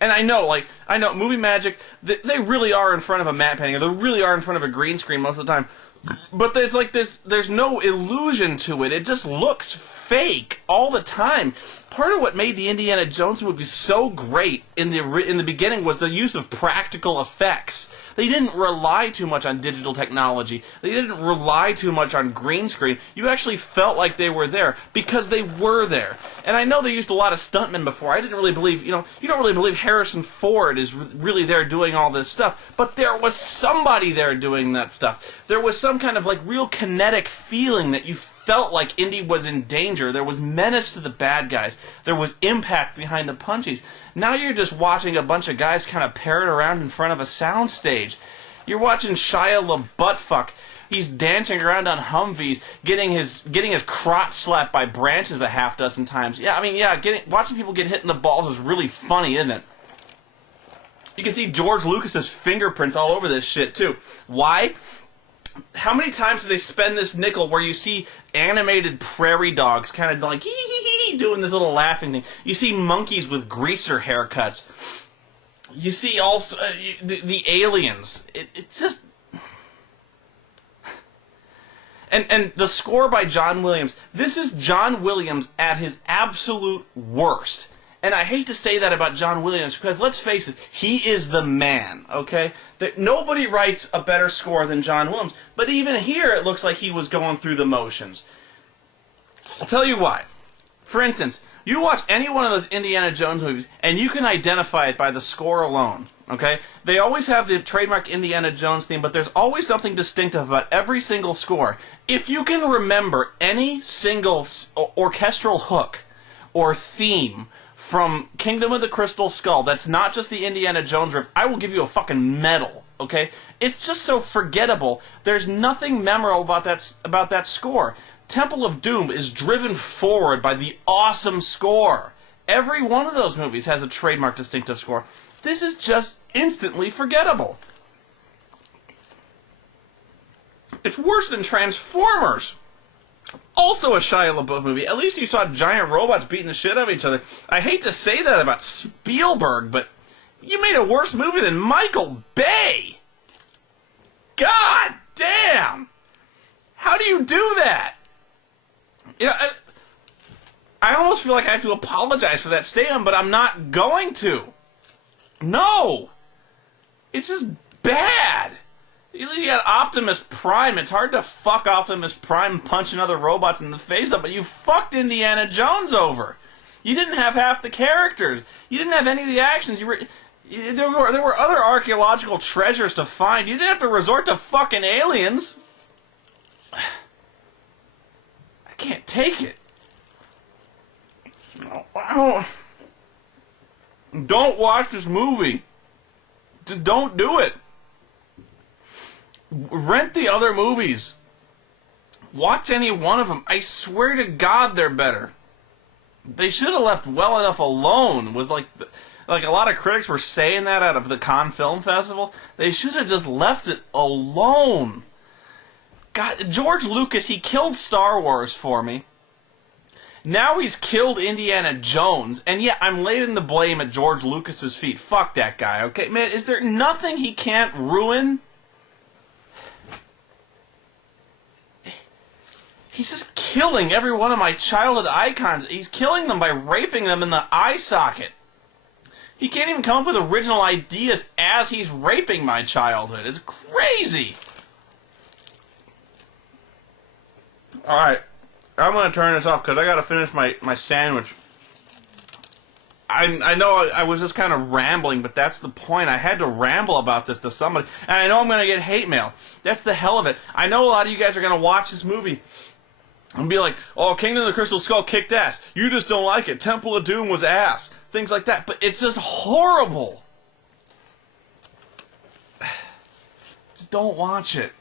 And I know, movie magic, they really are in front of a matte painting, or they really are in front of a green screen most of the time. But there's no illusion to it. It just looks fake all the time. Part of what made the Indiana Jones movies so great in the beginning was the use of practical effects. They didn't rely too much on digital technology. They didn't rely too much on green screen. You actually felt like they were there because they were there. And I know they used a lot of stuntmen before. I didn't really believe, you don't really believe Harrison Ford is really there doing all this stuff. But there was somebody there doing that stuff. There was some kind of real kinetic feeling that you felt like Indy was in danger. There was menace to the bad guys. There was impact behind the punchies. Now you're just watching a bunch of guys kind of parrot around in front of a soundstage. You're watching Shia LaBeouf. He's dancing around on Humvees, getting his crotch slapped by branches a half dozen times. Watching people get hit in the balls is really funny, isn't it? You can see George Lucas's fingerprints all over this shit too. Why? How many times do they spend this nickel where you see animated prairie dogs kind of like hee doing this little laughing thing? You see monkeys with greaser haircuts. You see also the aliens. It's just... And the score by John Williams. This is John Williams at his absolute worst. And I hate to say that about John Williams because, let's face it, he is the man, okay? Nobody writes a better score than John Williams. But even here, it looks like he was going through the motions. I'll tell you why. For instance, you watch any one of those Indiana Jones movies, and you can identify it by the score alone, okay? They always have the trademark Indiana Jones theme, but there's always something distinctive about every single score. If you can remember any single orchestral hook or theme from Kingdom of the Crystal Skull, that's not just the Indiana Jones riff, I will give you a fucking medal, okay? It's just so forgettable. There's nothing memorable about that score. Temple of Doom is driven forward by the awesome score. Every one of those movies has a trademark distinctive score. This is just instantly forgettable. It's worse than Transformers. Also a Shia LaBeouf movie. At least you saw giant robots beating the shit out of each other. I hate to say that about Spielberg, but you made a worse movie than Michael Bay. God damn! How do you do that? I almost feel like I have to apologize for that statement, but I'm not going to. No! It's just bad. You got Optimus Prime. It's hard to fuck Optimus Prime punching other robots in the face up, but you fucked Indiana Jones over. You didn't have half the characters. You didn't have any of the actions. There were other archaeological treasures to find. You didn't have to resort to fucking aliens. I can't take it. Don't watch this movie. Just don't do it. Rent the other movies. Watch any one of them. I swear to God they're better. They should have left Well Enough alone. Was like a lot of critics were saying that out of the Cannes Film Festival. They should have just left it alone. God, George Lucas, he killed Star Wars for me. Now he's killed Indiana Jones, and yeah, I'm laying the blame at George Lucas's feet. Fuck that guy, okay? Man, is there nothing he can't ruin? He's just killing every one of my childhood icons. He's killing them by raping them in the eye socket. He can't even come up with original ideas as he's raping my childhood. It's crazy. Alright, I'm going to turn this off because I got to finish my sandwich. I know I was just kind of rambling, but that's the point. I had to ramble about this to somebody. And I know I'm going to get hate mail. That's the hell of it. I know a lot of you guys are going to watch this movie and be like, oh, Kingdom of the Crystal Skull kicked ass. You just don't like it. Temple of Doom was ass. Things like that. But it's just horrible. Just don't watch it.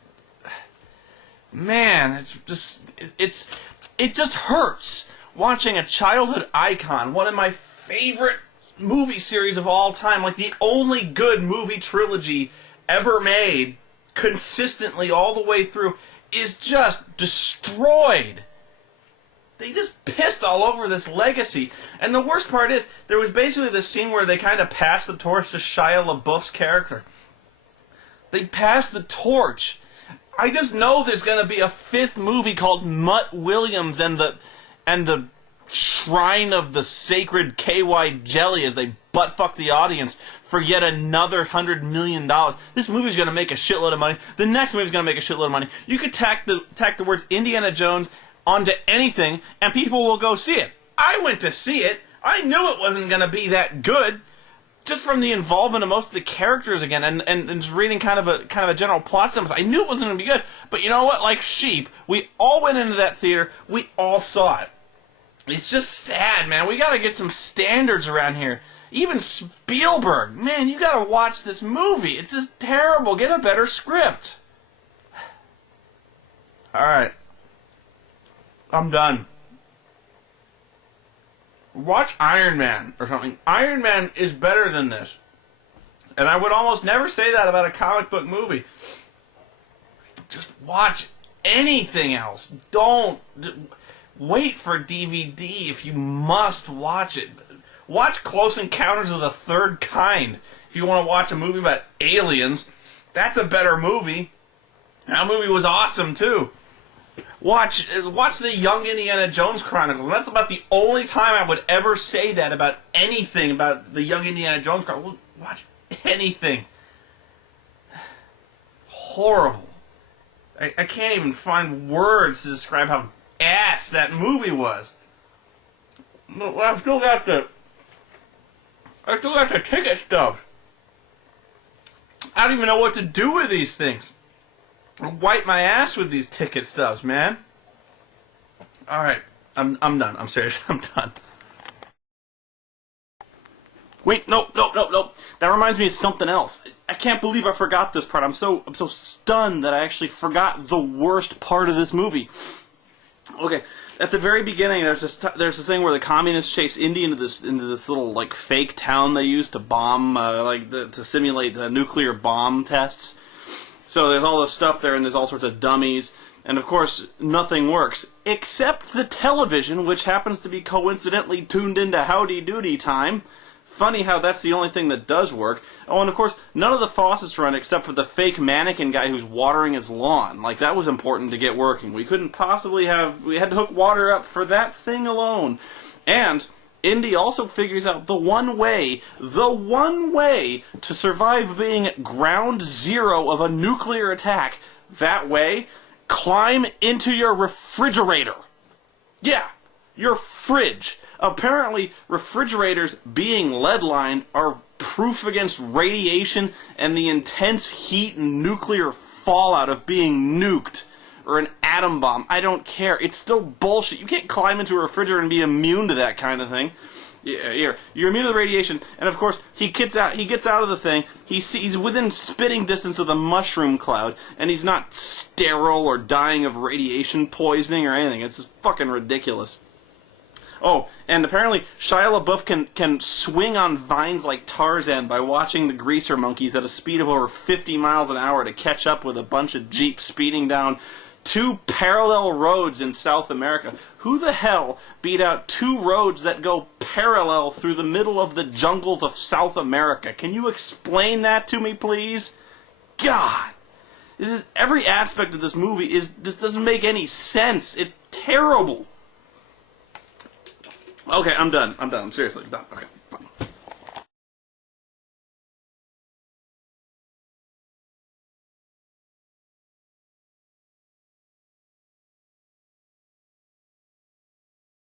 Man, it just hurts watching a childhood icon, one of my favorite movie series of all time, like the only good movie trilogy ever made, consistently all the way through, is just destroyed. They just pissed all over this legacy. And the worst part is, there was basically this scene where they kind of passed the torch to Shia LaBeouf's character. They passed the torch. I just know there's going to be a 5th movie called Mutt Williams and the Shrine of the Sacred KY Jelly as they butt-fuck the audience for yet another $100 million. This movie's going to make a shitload of money. The next movie's going to make a shitload of money. You could tack the words Indiana Jones onto anything, and people will go see it. I went to see it. I knew it wasn't going to be that good, just from the involvement of most of the characters again, and just reading kind of a general plot synopsis. I knew it wasn't going to be good, but you know what? Like sheep, we all went into that theater. We all saw it. It's just sad, man. We got to get some standards around here. Even Spielberg, man, you got to watch this movie. It's just terrible. Get a better script. All right. I'm done. Watch Iron Man or something. Iron Man is better than this. And I would almost never say that about a comic book movie. Just watch anything else. Don't wait for DVD if you must watch it. Watch Close Encounters of the Third Kind. If you want to watch a movie about aliens, that's a better movie. That movie was awesome too. Watch the Young Indiana Jones Chronicles. And that's about the only time I would ever say that about anything about the Young Indiana Jones Chronicles. Watch anything. Horrible. I can't even find words to describe how ass that movie was. I still got the ticket stubs. I don't even know what to do with these things. Wipe my ass with these ticket stubs, man. Alright, I'm done. I'm serious, I'm done. Wait, no. That reminds me of something else. I can't believe I forgot this part. I'm so stunned that I actually forgot the worst part of this movie. Okay, at the very beginning, there's this thing where the communists chase Indy into this little like fake town they use to bomb, to simulate the nuclear bomb tests. So there's all this stuff there, and there's all sorts of dummies, and of course nothing works except the television, which happens to be coincidentally tuned into Howdy Doody time. Funny how that's the only thing that does work. Oh, and of course, none of the faucets run except for the fake mannequin guy who's watering his lawn. Like, that was important to get working. We couldn't possibly we had to hook water up for that thing alone. And Indy also figures out the one way to survive being ground zero of a nuclear attack. That way, climb into your refrigerator. Yeah, your fridge. Apparently, refrigerators being lead-lined are proof against radiation and the intense heat and nuclear fallout of being nuked. Or an atom bomb. I don't care. It's still bullshit. You can't climb into a refrigerator and be immune to that kind of thing. You're immune to the radiation, and of course he gets out of the thing. He's within spitting distance of the mushroom cloud, and he's not sterile or dying of radiation poisoning or anything. It's just fucking ridiculous. Oh, and apparently Shia LaBeouf can swing on vines like Tarzan by watching the greaser monkeys at a speed of over 50 miles an hour to catch up with a bunch of jeeps speeding down 2 parallel roads in South America. Who the hell beat out 2 roads that go parallel through the middle of the jungles of South America? Can you explain that to me, please? God! Every aspect of this movie just doesn't make any sense. It's terrible. Okay, I'm done. I'm seriously done. Okay, fine.